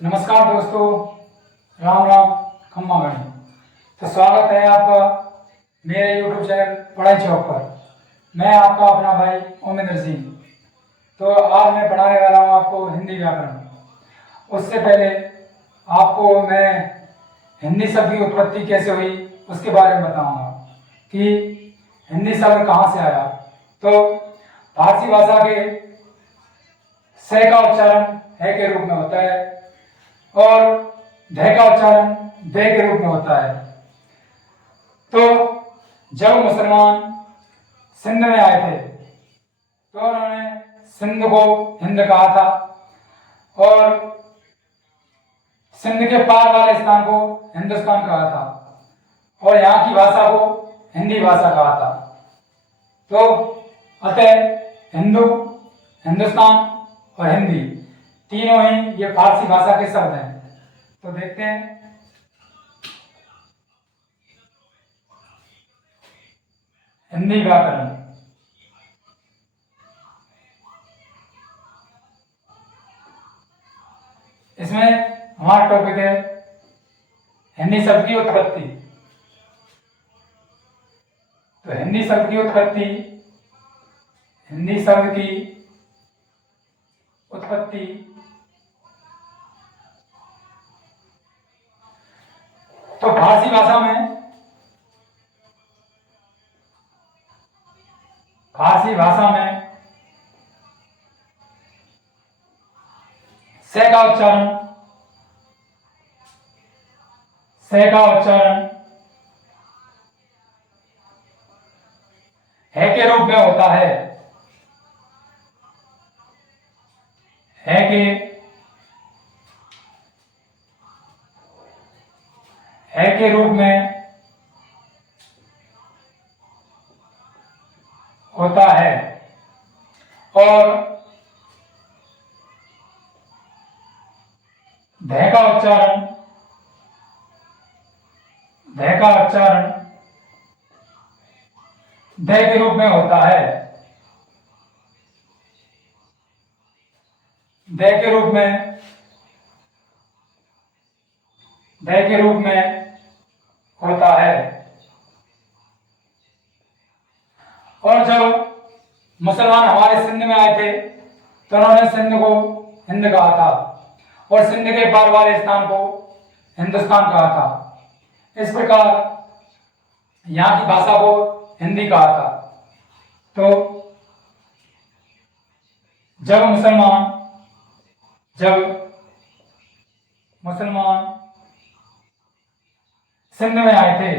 नमस्कार दोस्तों, राम राम खम्मा गणी। तो स्वागत है आपका मेरे YouTube चैनल पढ़ाई चौक पर। मैं आपका अपना भाई ओमेंद्र सिंह। तो आज मैं पढ़ाने वाला हूँ आपको हिंदी व्याकरण। उससे पहले आपको मैं हिंदी शब्द की उत्पत्ति कैसे हुई उसके बारे में बताऊंगा कि हिंदी शब्द कहाँ से आया। तो फारसी भाषा के से का उच्चारण है के रूप में होता है और ध का उच्चारण दे के रूप में होता है। तो जब मुसलमान सिंध में आए थे तो उन्होंने सिंध को हिंद कहा था और सिंध के पार वाले स्थान को हिंदुस्तान कहा था और यहाँ की भाषा को हिंदी भाषा कहा था। तो अतः हिंदू, हिंदुस्तान और हिंदी तीनों ही ये फारसी भाषा के शब्द हैं। तो देखते हैं हिंदी व्याकरण। इसमें हमारा टॉपिक है हिंदी शब्द की उत्पत्ति। तो हिंदी शब्द की उत्पत्ति, हिंदी शब्द की उत्पत्ति तो फारसी भाषा में से का उच्चारण है के रूप में होता है। है के रूप में होता है और ध का उच्चारण ध के रूप में होता है। ध के रूप में होता है। और जब मुसलमान हमारे सिंध में आए थे तो उन्होंने सिंध को हिंद कहा था और सिंध के पार वाले स्थान को हिंदुस्तान कहा था। इस प्रकार यहाँ की भाषा को हिंदी कहा था। तो जब मुसलमान सिंध में आए थे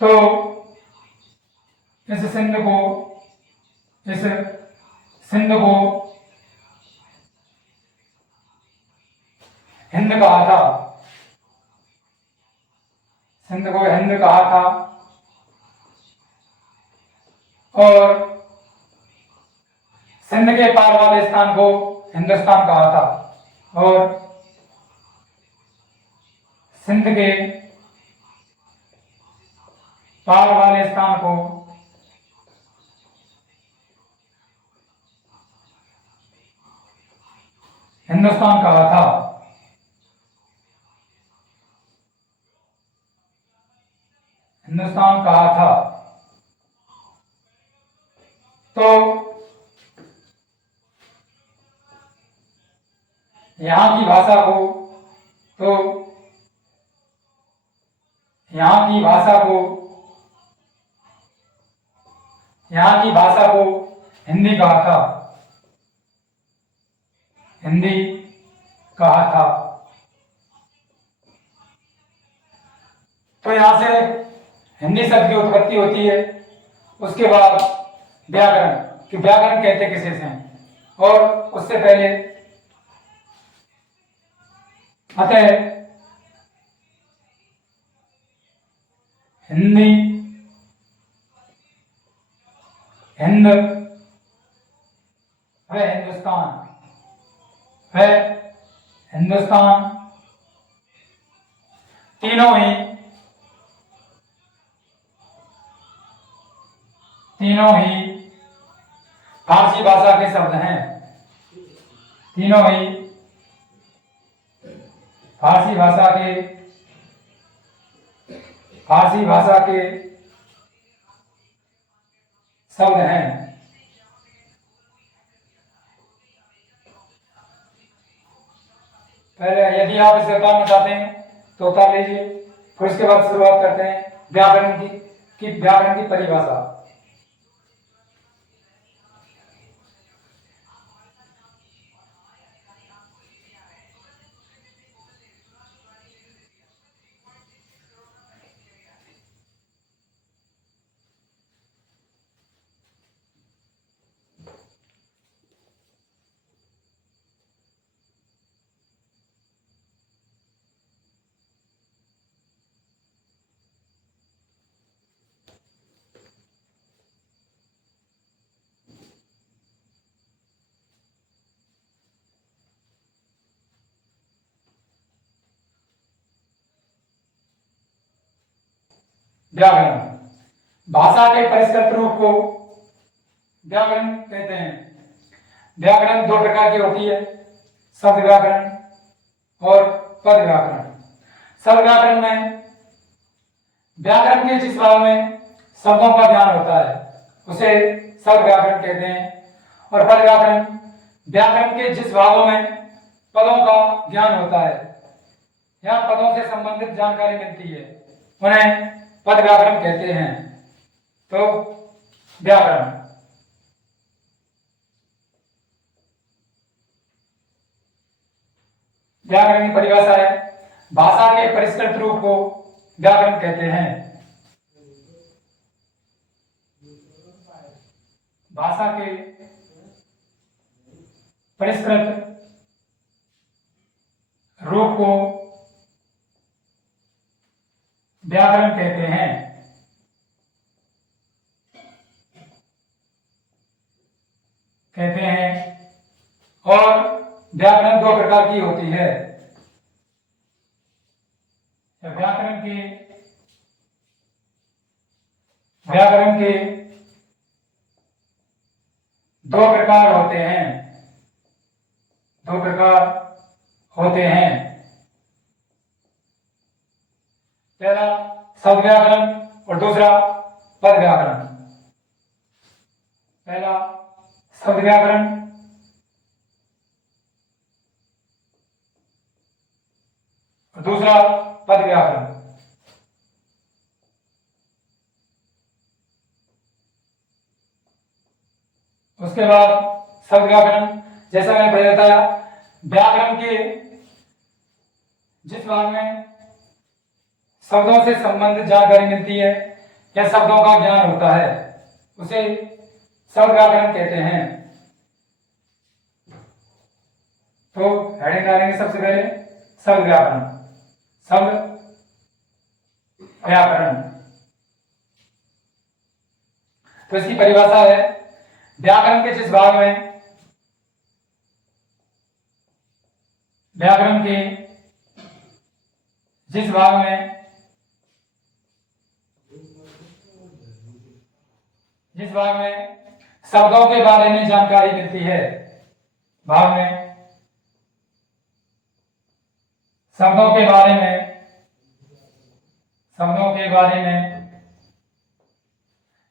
तो इस सिंध को हिंद कहा था। और सिंध के पार वाले स्थान को हिंदुस्तान कहा था और सिंध के पार वाले स्थान को हिंदुस्तान कहा था। तो यहाँ की भाषा को हिंदी कहा था। तो यहाँ से हिंदी शब्द की उत्पत्ति होती है। उसके बाद व्याकरण कहते किसे से हैं और उससे पहले अतः हिंदी, हिंद व हिंदुस्तान तीनों ही तीनों ही फारसी भाषा के शब्द हैं। तीनों ही फारसी भाषा के शब्द हैं। पहले यदि आप इसे उतारना चाहते हैं तो उतार लीजिए, फिर उसके बाद शुरुआत करते हैं व्याकरण की परिभाषा। व्याकरण भाषा के परिष्कृत रूप को व्याकरण कहते हैं। व्याकरण दो प्रकार की होती है, शब्द व्याकरण और पद व्याकरण। शब्द व्याकरण में व्याकरण के जिस भाग में शब्दों का ज्ञान होता है उसे शब्द व्याकरण कहते हैं, और पद व्याकरण व्याकरण के जिस भागों में पदों का ज्ञान होता है या पदों से संबंधित जानकारी मिलती है उन्हें पद व्याकरण कहते हैं। तो व्याकरण व्याकरण की परिभाषा है, भाषा के परिष्कृत रूप को व्याकरण कहते हैं। भाषा के परिष्कृत रूप को व्याकरण कहते हैं। और व्याकरण दो प्रकार की होती है। व्याकरण के दो प्रकार होते हैं। पहला शब्द व्याकरण और दूसरा पद व्याकरण। पहला शब्द व्याकरण और दूसरा पद व्याकरण। उसके बाद शब्द व्याकरण, जैसा मैंने पहले बताया, व्याकरण के जिस भाग में शब्दों से संबंधित जानकारी मिलती है या शब्दों का ज्ञान होता है उसे शब्द व्याकरण कहते हैं। तो हेडिंग डालेंगे सबसे पहले शब्द व्याकरण। शब्द व्याकरण तो इसकी परिभाषा है, व्याकरण के जिस भाग में जिस भाग में शब्दों के बारे में जानकारी मिलती है, शब्दों के बारे में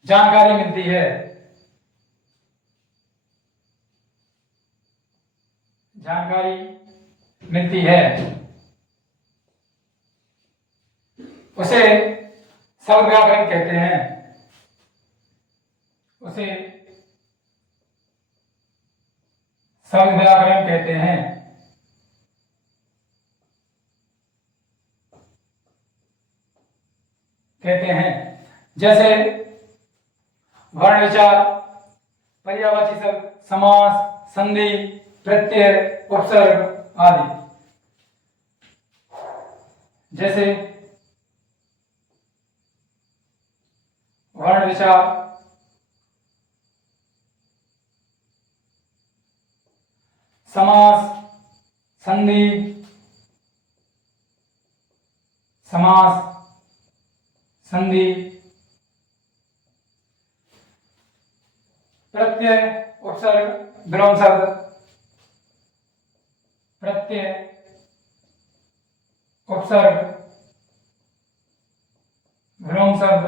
जानकारी मिलती है उसे शब्द व्याकरण कहते हैं। जैसे वर्ण विचार, पर्यायवाची शब्द, समास, संधि, प्रत्यय, उपसर्ग आदि। जैसे वर्ण विचार, समास, संधि, प्रत्यय उपसर्ग विलोम शब्द, प्रत्यय उपसर्ग विलोम शब्द,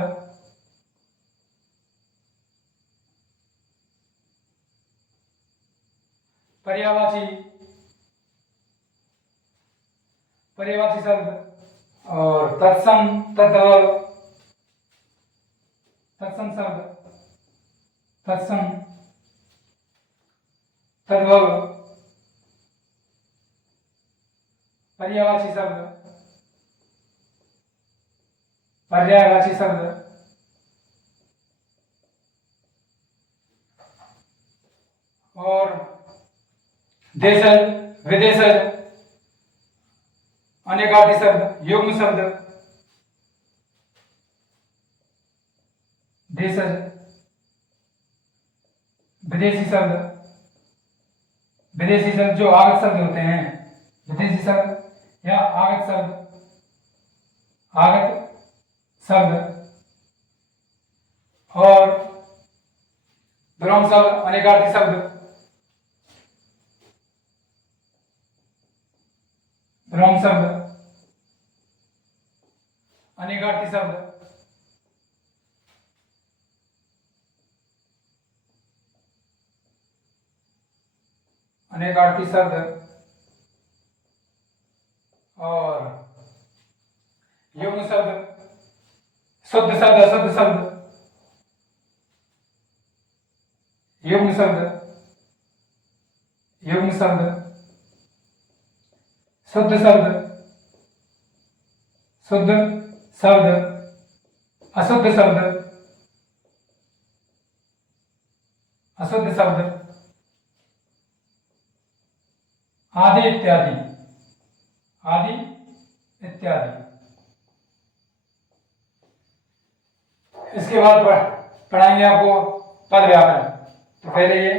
पर्यायवाची शब्द और तत्सम तद्भव तत्सम शब्द, तत्सम तद्भव, पर्यायवाची शब्द, पर्यायवाची शब्द, और देशज विदेशज, अनेकार्थी शब्द, युग्म शब्द, देशज विदेशी शब्द, विदेशी शब्द जो आगत शब्द होते हैं, विदेशी शब्द या आगत शब्द, आगत शब्द, और विलोम शब्द अनेकार्थी शब्द, विलोम शब्द अनेकार्थी शब्द, अनेकार्थी शब्द और युग्म शब्द, शुद्ध शब्द अशुद्ध शब्द, युग्म शब्द, युग्म शब्द, शुद्ध शब्द, शुद्ध शब्द, अशुद्ध शब्द, अशुद्ध शब्द, आदि इत्यादि, आदि इत्यादि। इसके बाद पढ़ाएंगे आपको पद व्याकरण। तो पहले ये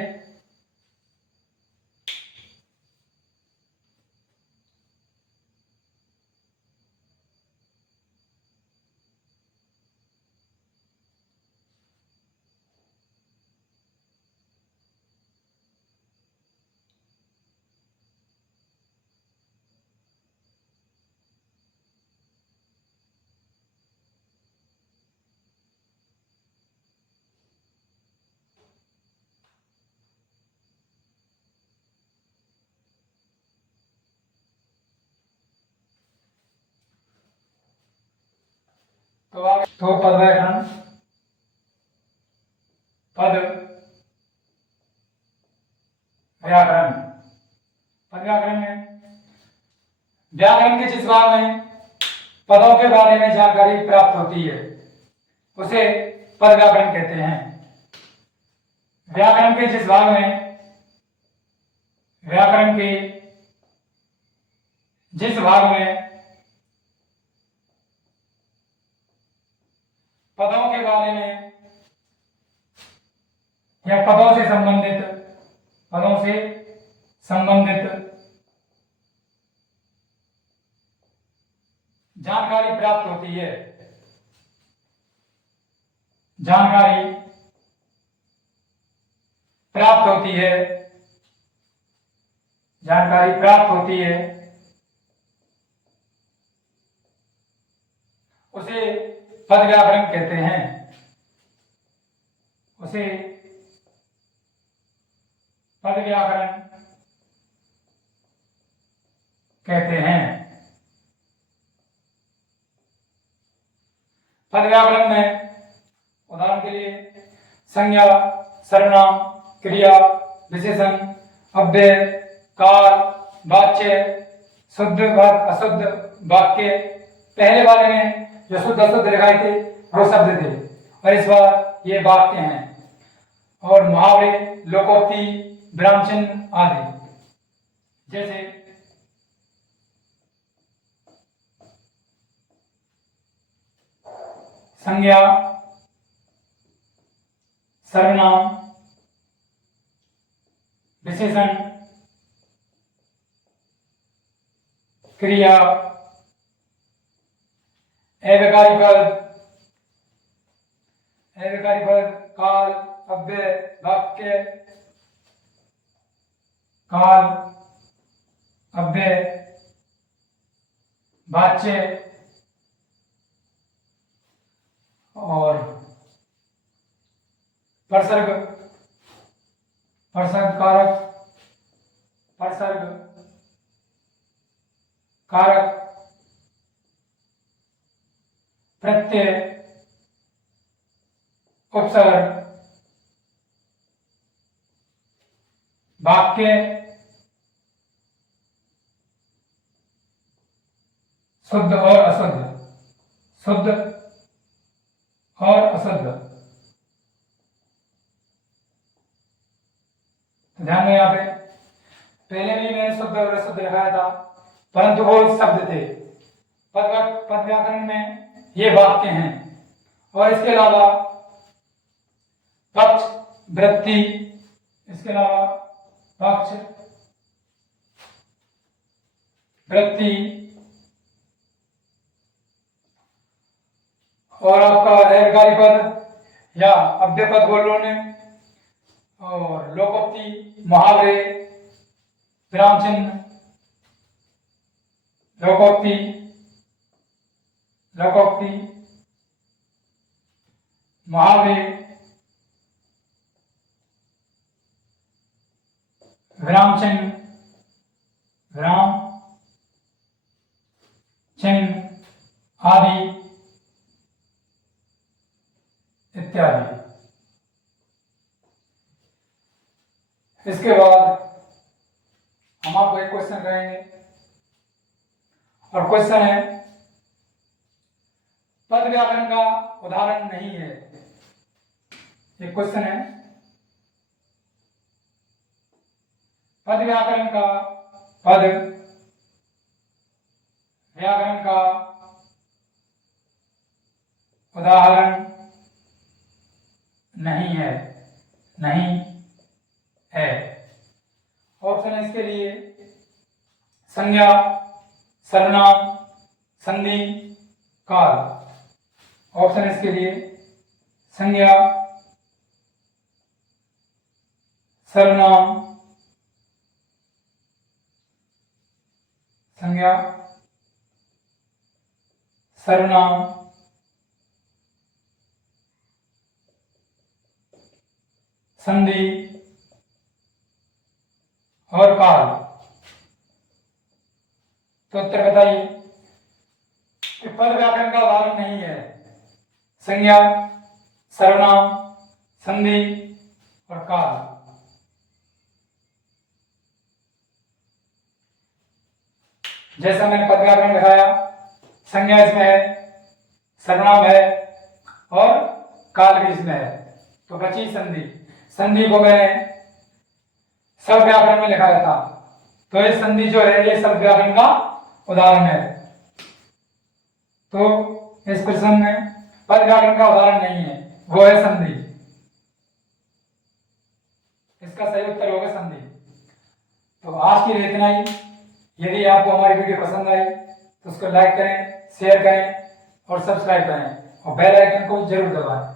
तो पद व्याकरण, पद व्याकरण, पद व्याकरण में व्याकरण के जिस भाग में पदों के बारे में जानकारी प्राप्त होती है उसे पद व्याकरण कहते हैं। व्याकरण के जिस भाग में व्याकरण के जिस भाग में पदों के बारे में या पदों से संबंधित जानकारी प्राप्त होती है, जानकारी प्राप्त होती है, जानकारी प्राप्त होती है, उसे पद व्याकरण कहते हैं, उसे पद व्याकरण कहते हैं। पद व्याकरण में उदाहरण के लिए संज्ञा, सर्वनाम, क्रिया, विशेषण, अव्यय, काल, वाच्य, शुद्ध वाक्य, अशुद्ध वाक्य, पहले वाले में जो शुद्ध अशुद्ध दिखाए थे वो शब्द थे और इस बार ये वाक्य हैं, और मुहावरे, लोकोक्ति, विराम चिन्ह आदि। जैसे संज्ञा, सर्वनाम, विशेषण, क्रिया, अव्ययकारी पद, काल, अव्यय वाक्य काल अव्यय वाच्य और प्रसर्ग प्रसर्ग कारक प्रत्यय उपसर्ग वाक्य शुद्ध और अशुद्ध ध्यान में यहाँ पे पहले भी मैंने शुद्ध और अशुद्ध लिखाया था, परंतु वो शब्द थे। पद व्याकरण में ये वाक्य हैं और इसके अलावा पक्ष वृत्ति, इसके अलावा पक्ष वृत्ति और आपका रेलगाड़ी पद या अव्यय पद बोल लो ने, और लोकोक्ति, मुहावरे, विराम चिन्ह, लोकोक्ति मुहावरे, विराम चिन्ह आदि इत्यादि। इसके बाद हम आपको एक क्वेश्चन करेंगे और क्वेश्चन है पद व्याकरण का उदाहरण नहीं है। एक क्वेश्चन है पद व्याकरण का उदाहरण नहीं है। ऑप्शन है इसके लिए संज्ञा, सर्वनाम, संधि, काल। ऑप्शन है इसके लिए संज्ञा, सर्वनाम, संधि और काल। तो उत्तर बताइए कि पद व्याकरण का उदाहरण नहीं है संज्ञा, सर्वनाम, संधि और काल। जैसा मैंने पद व्याकरण दिखाया, संज्ञा इसमें है, सर्वनाम है और काल भी इसमें है, तो बची संधि को मैंने शब्द व्याकरण में लिखाया था, तो ये संधि जो है ये शब्द व्याकरण का उदाहरण है। तो इस प्रश्न में पद व्याकरण का उदाहरण नहीं है, वो है संधि। इसका सही उत्तर होगा संधि। तो आज के लिए इतना ही। यदि आपको हमारी वीडियो पसंद आई तो उसको लाइक करें, शेयर करें और सब्सक्राइब करें और बेल आइकन को जरूर दबाएं।